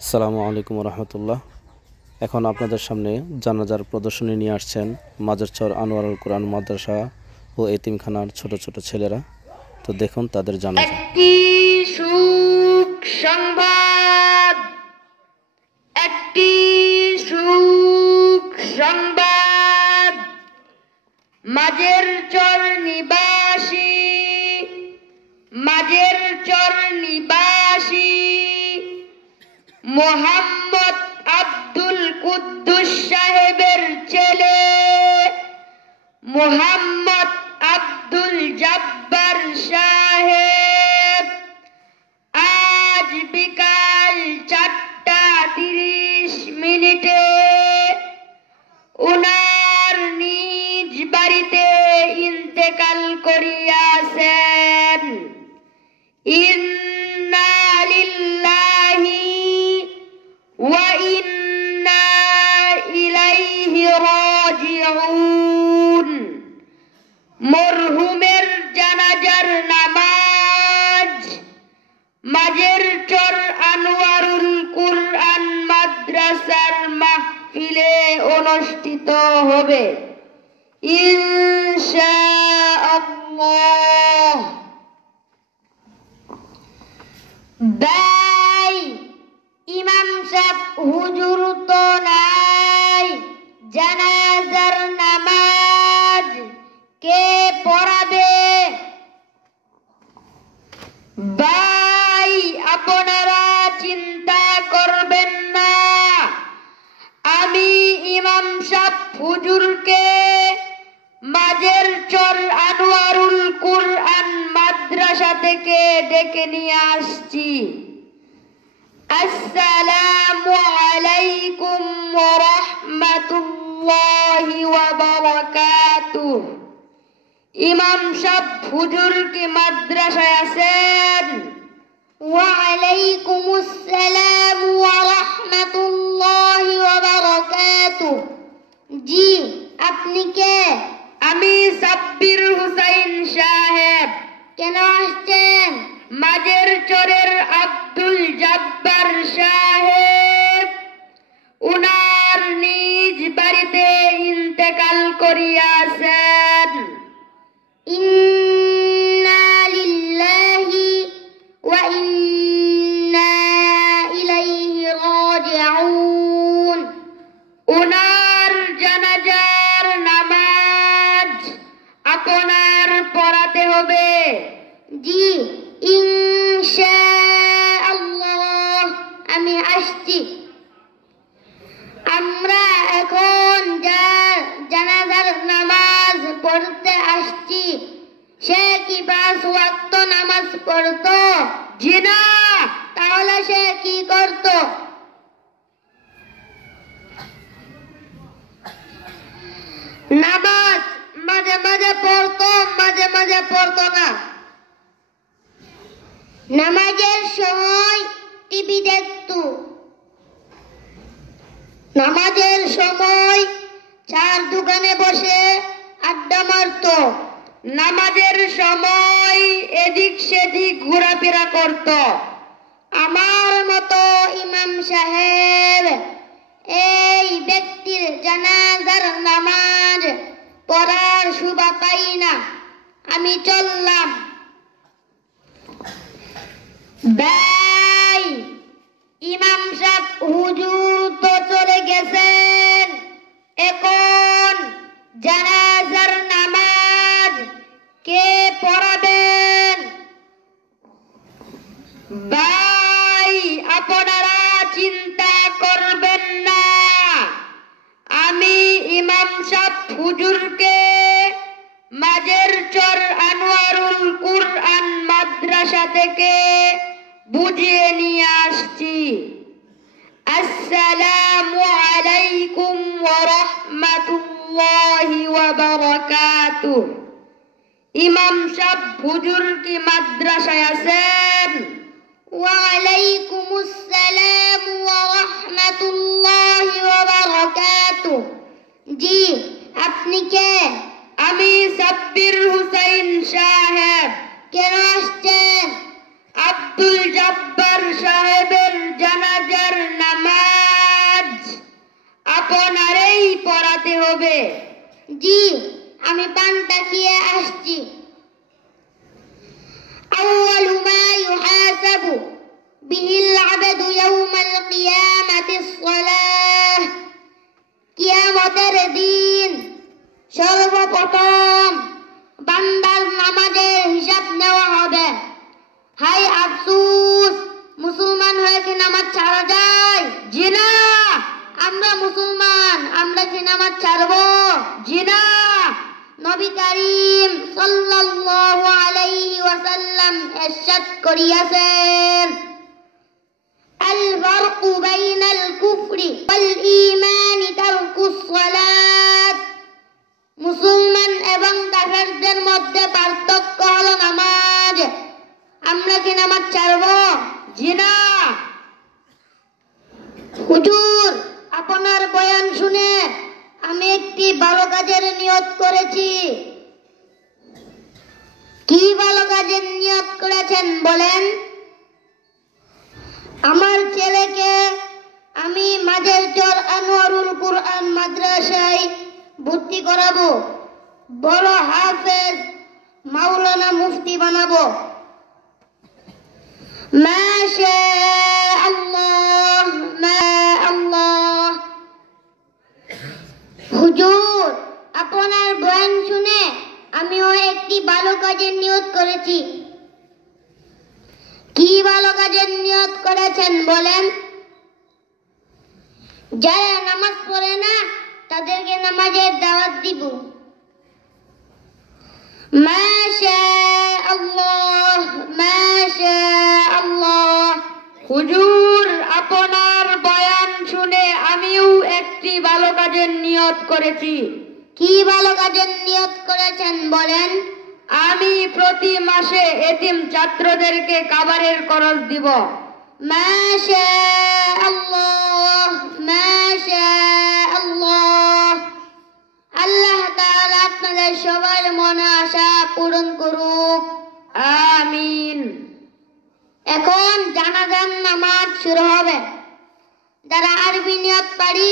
আসসালামু আলাইকুম রহমতুল্লাহ। এখন আপনাদের সামনে জানাজার প্রদর্শনী নিয়ে আসছেন মাজারচর আনোয়ারুল কোরআন মাদ্রাসা ও এতিমখানার ছোট ছোট ছেলেরা। তো দেখুন তাদের জানাজা। একটি সুখ সংবাদ, একটি সুখ সংবাদ। মাঝেরচর নিবাসী, মাঝেরচর নিবাসী মোহাম্মদ আব্দুল কুদ্দুস সাহেবের ছেলে মোহাম্মদ আব্দুল জব্বার সাহেব আজ বিকাল 4:30 উনার নিজ বাড়িতে ইন্তেকাল করিয়াছেন। ইন্না লিল্লাহি ওয়া ইন্না ইলাইহি রাজিউন। মরহুমের জানাজার নামাজ মাঝেরচর আনোয়ারুল কুরআন মাদ্রাসার মাহফিলে অনুষ্ঠিত হবে ইনশাআল্লাহ। দাই ইমাম সাহেব হুজুর তো নাই, জানাজার নামাজ কে পড়াবে? ভাই আপনারা চিন্তা করবেন না, আমি ইমাম সাহেব হুজুরকে মাঝেরচর আনোয়ারুল কুরআন মাদ্রাসা থেকে ডেকে নিয়ে আসছি। আসসালামু আলাইকুম ওয়া রাহমাতুল্লাহি ওয়া বারাকাতুহু। ইমাম সাহেব হুজুর কি মাদ্রাসায় আছেন? ওয়া আলাইকুমুস সালাম ওয়া রাহমাতুল্লাহি ওয়া বারাকাতুহু। জি, আপনি কে? আমি সাব্বির হুসাইন সাহেব। কেন আসছেন? মাঝেরচরের আব্দুল জব্বার সাহেব উনার নিজ বাড়িতে ইন্তেকাল করিয়াছেন। ইন্না লিল্লাহি ওয়া ইন্না ইলাইহি রাজিউন। উনার জানাজার নামাজ আপনার পড়াতে হবে। জি ইনশাআল্লাহ, আমি আসছি। আমরা এখন যার জানাজার নামাজ পড়তে আসছি, সে কি 5 ওয়াক্ত নামাজ পড়তো? জি না। তাহলে সে কি করত? নামাজ মাঝে মাঝে পড়তো, মাঝে মাঝে পড়তো না। নামাজের সময় টিভি দেখতো, নামাজের সময় চার দোকানে বসে আড্ডা মারতো, নামাজের সময় এদিক সেদিক ঘোরাফেরা করত। আমার মতো ইমাম সাহেব এই ব্যক্তির জানাজার নামাজ পড়ার শোভা পাই না। আমি চললাম। ভাই ইমাম সাহেব হুজুর তো চলে গেছেন, এখন জানাজার নামাজ কে পড়াবেন? ভাই আপনারা চিন্তা করবেন না, আমি ইমাম সাহেব হুজুরকে মাঝেরচর আনোয়ারুল কুরআন মাদ্রাসা থেকে বুঝিয়ে নিয়ে আসছি। আসসালামু আলাইকুম ওয়া রাহমাতুল্লাহি ওয়া বারাকাতুহু। ইমাম সাহেব হুজুর কি মাদ্রাসায় আছেন? ওয়া আলাইকুমুস সালাম ওয়া রাহমাতুল্লাহি ওয়া বারাকাতুহু। জি, আপনি কে? আমি সাব্বির হুসাইন সাহেব। কেন আসছেন? আব্দুল জব্বার সাহেবের জানাজার খাওয়াতে হবে। জি, আমি পানটা খেয়ে আসছি। أول ما يحاسب به العبد يوم القيامة الصلاة কিয়ামতের দিন সর্বপ্রথম বান্দার নামাজের হিসাব নেওয়া হবে। হাই আফসোস, মুসলমান হয়ে কি নামাজ ছাড়া যায়? জি না। আমরা মুসলমান, আমরা কি নামাজ ছাড়বো? জি না। নবী করিম সাল্লাল্লাহু আলাইহি ওয়াসাল্লাম ইরশাদ করিয়াছেন, আল ফারকু বাইনাল কুফরি ওয়াল ঈমান তারকুস সালাত। মুসলমান এবং কাফেরদের মধ্যে পার্থক্য হলো নামাজ। আমরা কি নামাজ ছাড়বো? জি না। হুজুর, আপনার বয়ান শুনে আমি একটি ভালো কাজের নিয়ত করেছি। কি ভালো কাজের নিয়ত করেছেন বলেন? আমার ছেলেকে আমি মাঝেরচর আনোয়ারুল কুরআন মাদ্রাসায় ভর্তি করাবো, বড় হাফেজ মাওলানা মুফতি বানাবো। মাশাআল্লাহ, মাশাআল্লাহ। হুজুর, আপনার বয়ান শুনে আমিও একটি ভালো কাজের নিয়ত করেছি। কি ভালো কাজের নিয়ত করেছেন বলেন? যারা নামাজ পড়ে না তাদেরকে নামাজের দাওয়াত দিব। মাশাআল্লাহ, মাশাআল্লাহ। হুজুর, আপনার বয়ান শুনে আমিও একটি ভালো কাজের নিয়ত করেছি। কি ভালো কাজের নিয়ত করেছেন বলেন? আমি প্রতি মাসে এতিম ছাত্রদেরকে খাবারের খরচ দিব। মাশাআল্লাহ, মাশাআল্লাহ। আল্লাহ তাআলা আপনাদের সবার মনে আশা পূরণ করুক, আমিন। এখন জানাজার নামাজ শুরু হবে। যারা আরবি নিয়ত পারি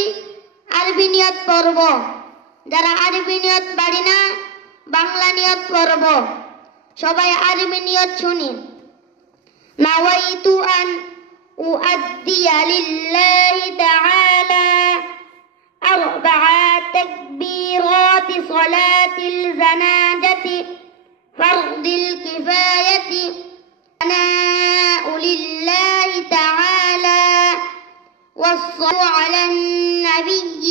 আরবি নিয়ত পড়ব, যারা আরবি নিয়ত পারি না বাংলা নিয়ত পড়ব। সবাই আরবি নিয়ত শুনি। নাওয়াইতু আন উআদ্দিয়া লিল্লাহি তাআলা আরবা'a তাকবীরাতি সালাতিল জানাজাতি ফারদিল কিফায়াতি ثناء لله تعالى والصلاة على النبي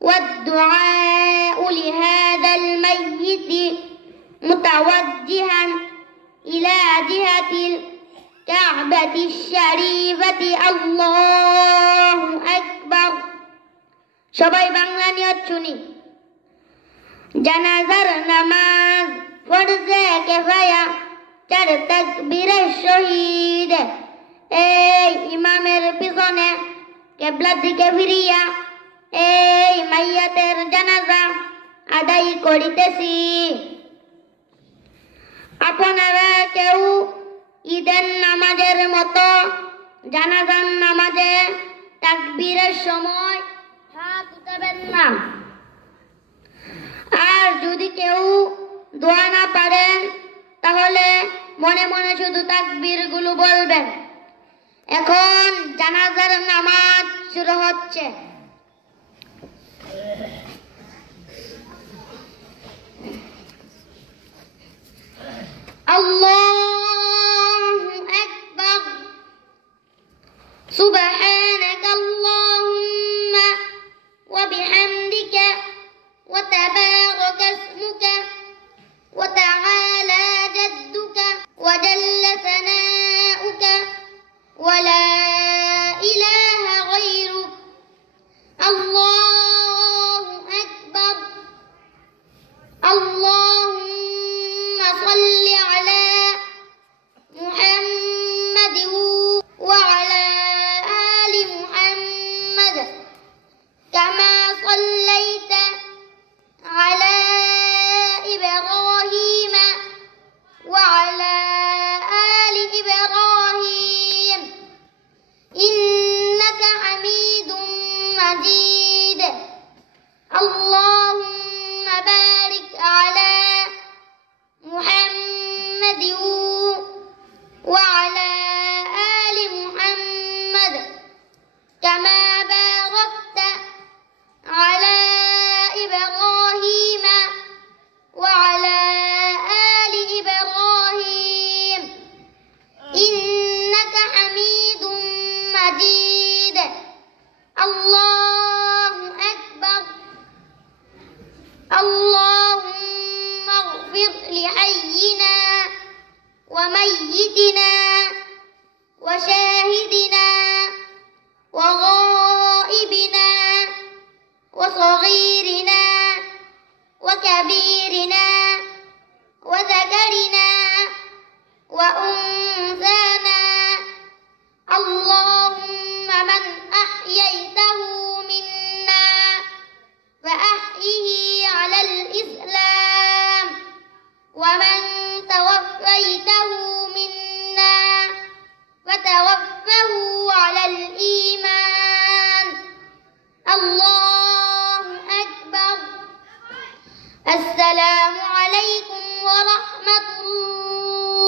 والدعاء لهذا الميت متوجها إلى جهة الكعبة الشريفة الله أكبر। সবাই বাংলা নিয়ত শুনি। জানাজার নামাজ ফরজে কিফায়া, চার তাকবীরের শহীদ। এই ইমামের পিছনে কিবলার দিকে ফিরিয়া এই মাইয়াতের জানাজা আদায় করিতেছি। আপনারা কেউ ঈদের নামাজের মতো জানাজার নামাজে তাকবীরের সময় হাত উঠাবেন না। আর যদি কেউ দোয়া না পারেন তাহলে মনে মনে শুধু তাকবীর গুলো বলবেন। এখন জানাজার নামাজ শুরু হচ্ছে। আল্লাহু আকবার। সুবহানাকা আল্লাহুম্মা ওয়া বিহামদিকা ওয়া তাবারাকা ইসমুকা ওয়া তাআলা জাদ্দুকা ওয়া জাল্লা সানাউকা ওয়া লা ইলাহা গায়রুক। আল্লাহু আকবার। আল্লাহুম্মা সাল্লি আলা মুহাম্মাদিন ওয়া আলা আলি মুহাম্মাদ কামা সাল্লাইতা আলা المجيد الله أكبر اللهم اغفر لحينا وميتنا وشاهدنا وغائبنا وصغيرنا وكبيرنا وذكرنا وأنثانا اللهم من أحييته منا فأحيه على الإسلام ومن توفيته منا فتوفه على الإيمان الله أكبر السلام عليكم ورحمة الله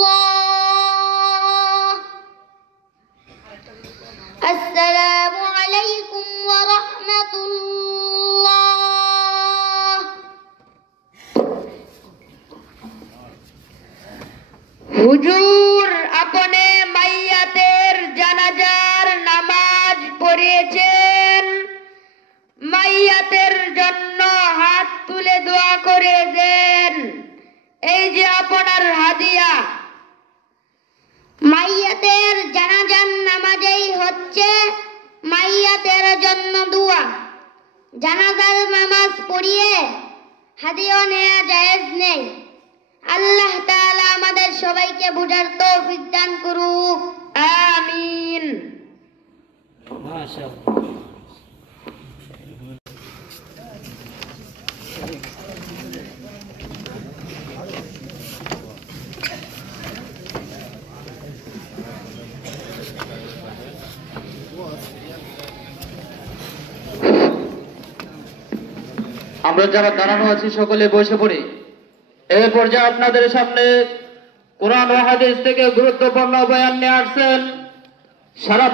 السلام عليكم ورحمة الله হুজুর আপনি মাইয়াতের জানাজার নামাজ পড়িয়েছেন মাইয়াতের জন্য হাত তুলে দোয়া করে দেন এই যে আপনার হাদিয়া মাইয়াতের জানাজার নামাজেই হচ্ছে মাইয়াতের জন্য দোয়া জানাজার নামাজ পড়িয়ে হাদিয়া নেওয়া জায়েজ নেই আল্লাহ তাআলা আমাদের সবাইকে বুঝার তৌফিক দান করুক আমিন মাশাআল্লাহ। আমরা যারা দাঁড়ানো আছি সকলে বসে পড়ি। এই পর্যায়ে আপনাদের সামনে কোরআন ও হাদিস থেকে গুরুত্বপূর্ণ বয়ান নিয়ে আসছেন সারা